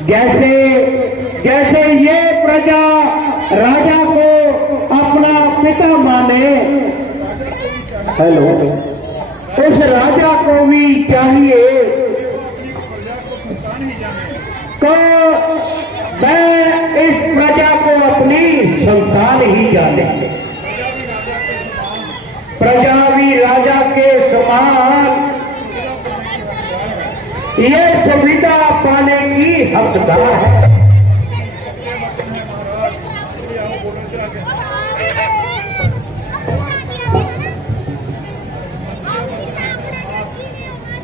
जैसे जैसे ये प्रजा राजा को अपना पिता माने, हेलो, उस राजा को भी चाहिए तो मैं इस प्रजा को अपनी संतान ही जाने, प्रजा भी राजा के समान ये सुविधा पाने की हकदार है।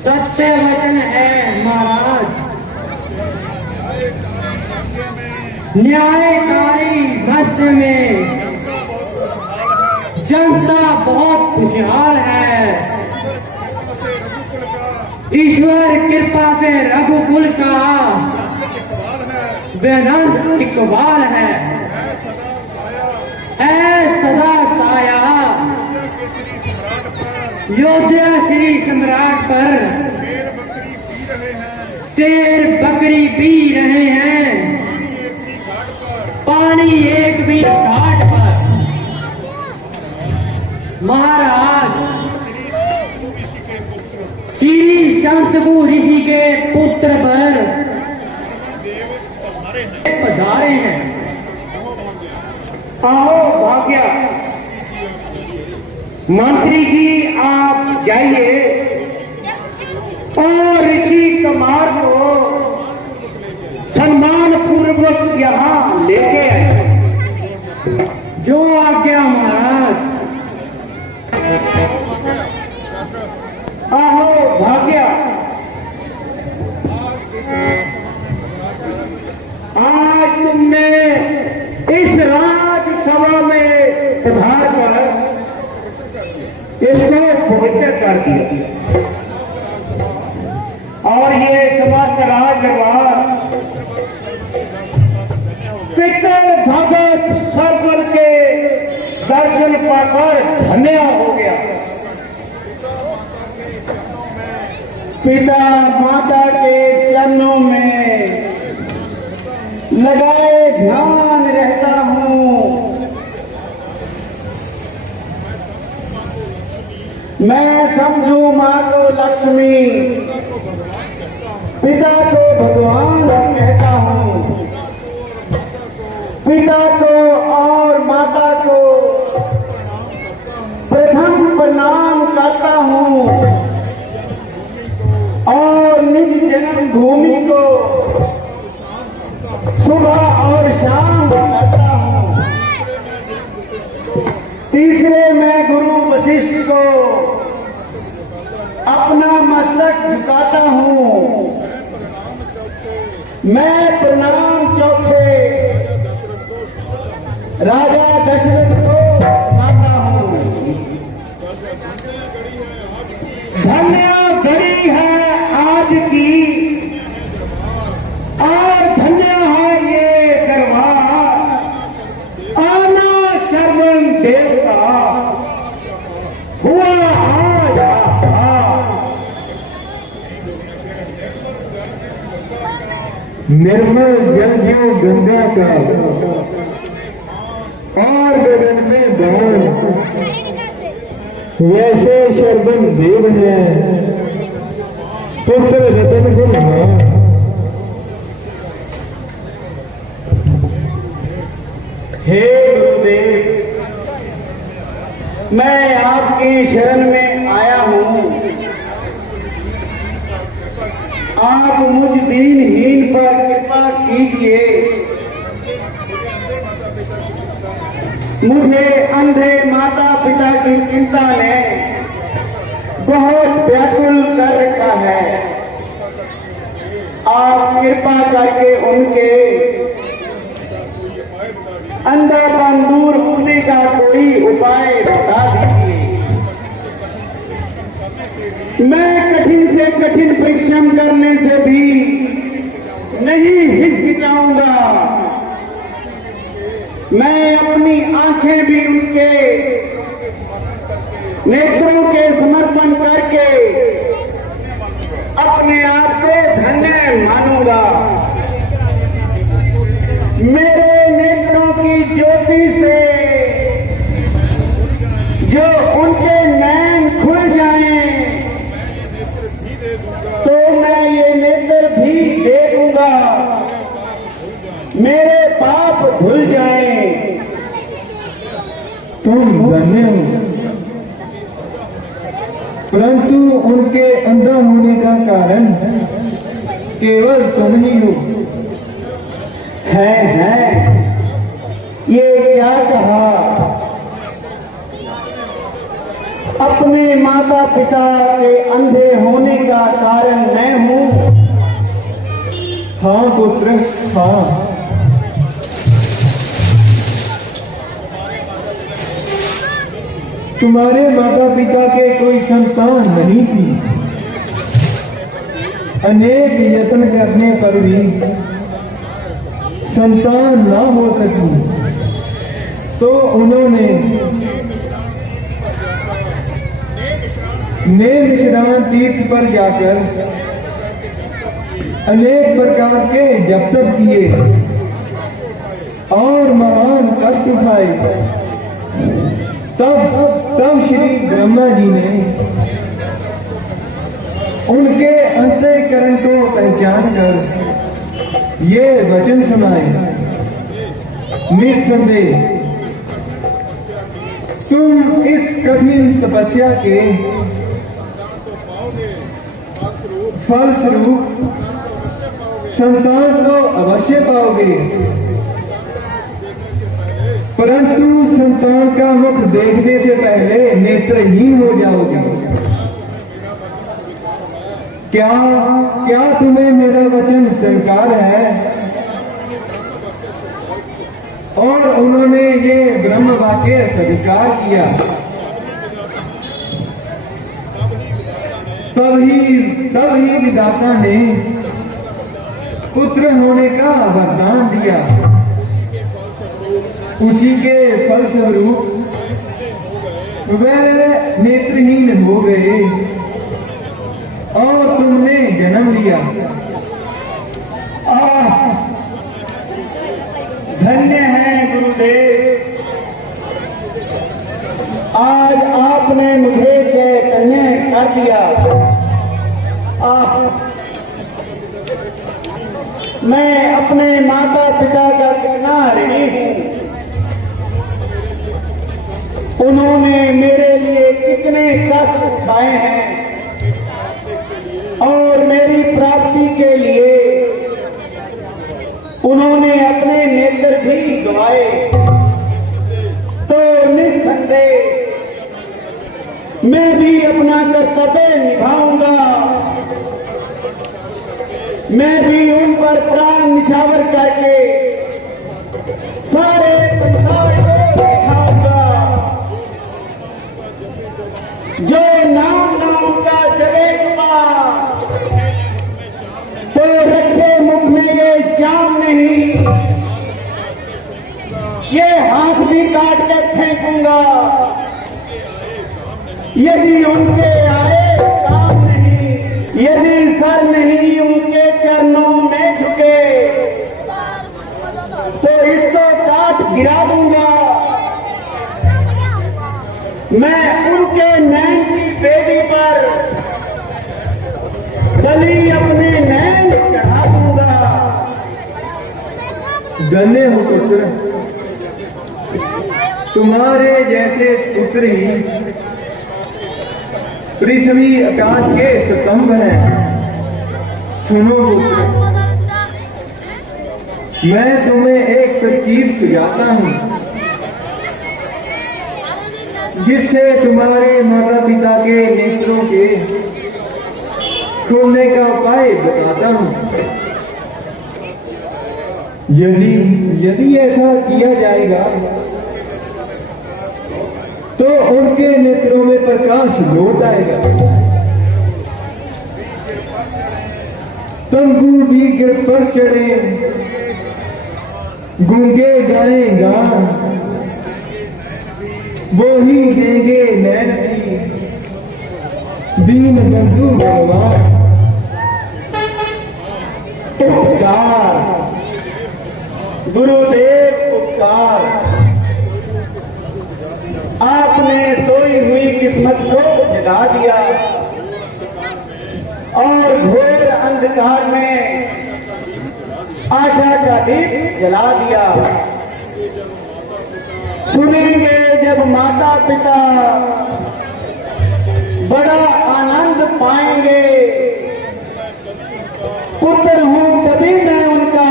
सत्य वचन है महाराज, न्यायकारी मध्य में जनता बहुत खुशहाल है। ईश्वर कृपा से रघुकुल का बेअंत इकबाल है। सदा साया योध्या श्री सम्राट पर शेर बकरी पी रहे हैं, पानी एक भी घाट पर। महाराज श्री शांतनु ऋषि के पुत्र पर पधारे हैं। आओ भाग्या मंत्री जी, आप जाइए और ऋषि कुमार को सम्मान पूर्वक यहाँ लेके आए। जो आज्ञा महाराज। आओ भाग्या, आज तुमने इस राजसभा में पधार कर इसको पवित्र कर दिया और ये समस्त राजदरबार पितर भगत सरवर के दर्शन पाकर धन्य हो गया। पिता माता के चरणों में लगाए ध्यान रहता हूँ। मैं समझू माँ को लक्ष्मी, पिता को भगवान कहता हूँ। पिता को और माता को प्रथम प्रणाम करता हूँ और निज जन्मभूमि को सुबह और शाम करता हूँ। तीसरे मैं गुरु वशिष्ठ को अपना मस्तक झुकाता हूँ। मैं प्रणाम चौथे राजा दशरथ को माता हूँ। धन्य घड़ी है आज की और धन्य है ये दरबार, आना शर्मन देव का हुआ आज निर्मल जल जो गंगा का और गगन में बाण, वैसे शर्मन देव है पुत्र रतन गुण। हे गुरुदेव, मैं आपकी शरण में आया हूँ। आप मुझ दीनहीन पर कृपा कीजिए। मुझे अंधे माता पिता की चिंता ने बहुत व्याकुल कर रखा है। आप कृपा करके उनके अंधापन दूर होने का कोई उपाय बता दीजिए। मैं कठिन से कठिन परिश्रम करने से भी नहीं हिचकिचाऊंगा। मैं अपनी आंखें भी उनके नेत्रों के समर्पण करके अपने आप को धन्य मानूंगा। मेरे नेत्रों की ज्योति से जो उनके नैन खुल जाएं, तो मैं ये नेत्र भी दे दूंगा, मेरे पाप धुल जाएं। तुम धन्य हो, परंतु उनके अंधा होने का कारण केवल तुम ही हो। है ये क्या कहा? अपने माता पिता के अंधे होने का कारण मैं हूं। हाँ पुत्र, हाँ। तुम्हारे माता पिता के कोई संतान नहीं थी। अनेक यत्न करने पर भी संतान ना हो सकी, तो उन्होंने नेमिश्रान तीर्थ पर जाकर अनेक प्रकार के जप तप किए और महान कष्ट उठाए। तब श्री ब्रह्मा जी ने उनके अंतःकरण को पहचान कर ये वचन सुनाए। निस्संदेह तुम इस कठिन तपस्या के फल स्वरूप संतान तो अवश्य पाओगे, परंतु संतान का मुख देखने से पहले नेत्रहीन हो जाओगे। क्या तुम्हें मेरा वचन स्वीकार है? और उन्होंने ये ब्रह्म वाक्य स्वीकार किया। तब ही विधाता ने पुत्र होने का वरदान दिया। उसी के फलस्वरूप वह नेत्रहीन हो गए और तुमने जन्म लिया। धन्य है गुरुदेव, आज आपने मुझे चैतन्य कर दिया। मैं अपने माता पिता का कितना ऋणी हूं। उन्होंने मेरे लिए कितने कष्ट उठाए हैं और मेरी प्राप्ति के लिए उन्होंने अपने नेत्र भी गंवाए। तो निस्संदेह मैं भी अपना कर्तव्य निभाऊंगा। मैं भी उन पर प्राण निछावर करके सारे संसार को दिखाऊंगा। जो नाम का जगेगा तो रखे मुख में ये जाम नहीं, ये हाथ भी काट के फेंकूंगा यदि उनके आए काम नहीं, यदि सर नहीं उनके चरणों में झुके तो इसको काट गिरा दूंगा। मैं उनके नैन की बेदी पर बलि अपने नैन चढ़ा दूंगा। धन्य हो पुत्र, तुम्हारे जैसे पुत्र ही पृथ्वी आकाश के स्तंभ हैं। सुनो पुत्र, मैं तुम्हें एक तरकीब सुझाता हूं जिससे तुम्हारे माता पिता के नेत्रों के खोलने का उपाय बताता हूं। यदि ऐसा किया जाएगा तो उनके नेत्रों में प्रकाश लौट आएगा। तंबू भी गिर पर चढ़े, गूंगे गाएगा, वो ही देंगे नैन भी दीन बंधु भगवान। गुरुदेव उपकार, आपने सोई हुई किस्मत को जगा दिया और घोर अंधकार में आशा का दीप जला दिया। सुनेंगे जब माता पिता बड़ा आनंद पाएंगे, पुत्र हूं तभी मैं उनका,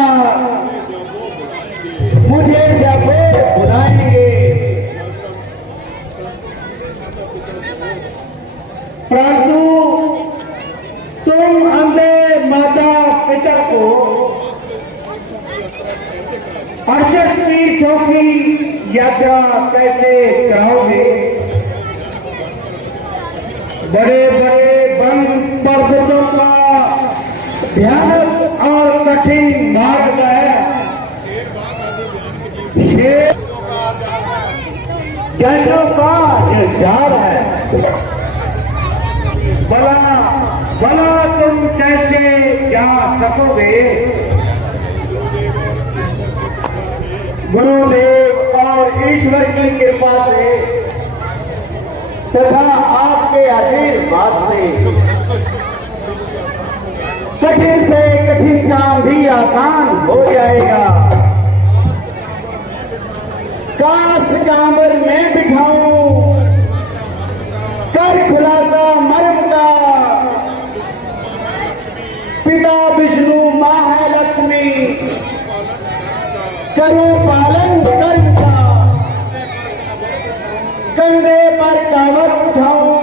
मुझे जब बुलाएंगे। परंतु तुम अंधे माता पिता को 68 तीर्थों की यात्रा कैसे कराओगे? बड़े बड़े वन पर्वतों का भयानक और कठिन मार्ग है। शेर जैसों का ये झाड़ है। भला भला तुम कैसे जा सकोगे? गुरुदेव और ईश्वर की कृपा से तथा आपके आशीर्वाद से कठिन से कठिन काम भी आसान हो जाएगा। काश कांवर में बिठाऊं कर खुलासा मर्म का, पिता विष्णु मां है लक्ष्मी, करूं पालन कर्म का। कंधे पर कांवर उठाऊं,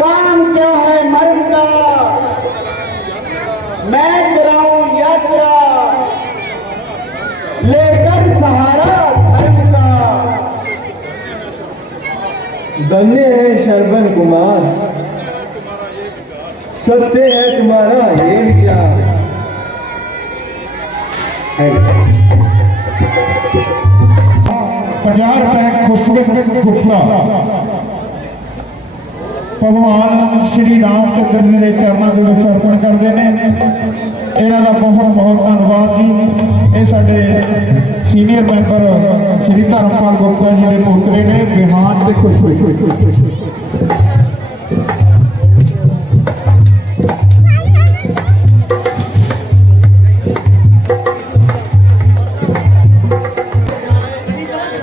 काम क्या है मर्म का, मैं कराऊं यात्रा लेकर सहारा धर्म का। धन्य है श्रवण कुमार, सत्य है तुम्हारा ये विचार। 50 रुपए खुशबू फुटला भगवान श्री रामचंद्र जी के चरणों के विच अर्पण करते हैं। इन्हों का बहुत बहुत धन्यवाद जी। ये साडे सीनियर मैंबर श्री धर्मपाल गुप्ता जी के पोतरे ने बिहान के खुशबू।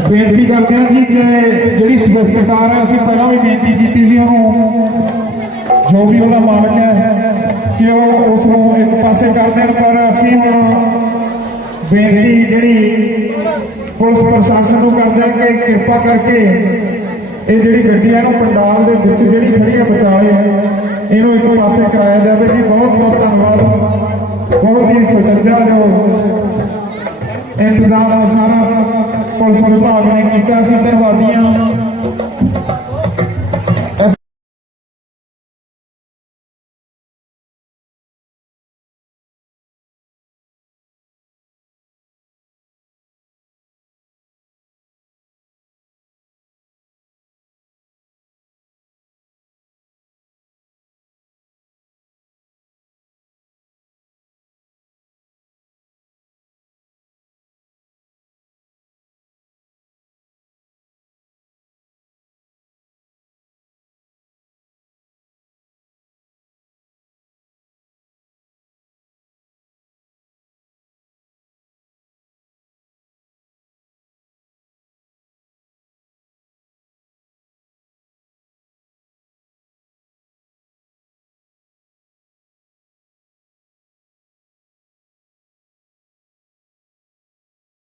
बेनती करते हैं जी कि जी स्पेसिफिकार है, असं पहला भी बेनती की थी जो भी वह मालक है कि वो उसको एक पासे कर दें, पर असी हम बेनती जी पुलिस प्रशासन को करते हैं कि कृपा करके ये जी गड्डियां पंडाल के विच जी खड़ी है बचाले इनू एक पासे कराया जाए जी। बहुत बहुत धन्यवाद। बहुत ही सुचज्जा जो इंतजाम सारा पुलिस विभाग ने किया। धन्यवादियां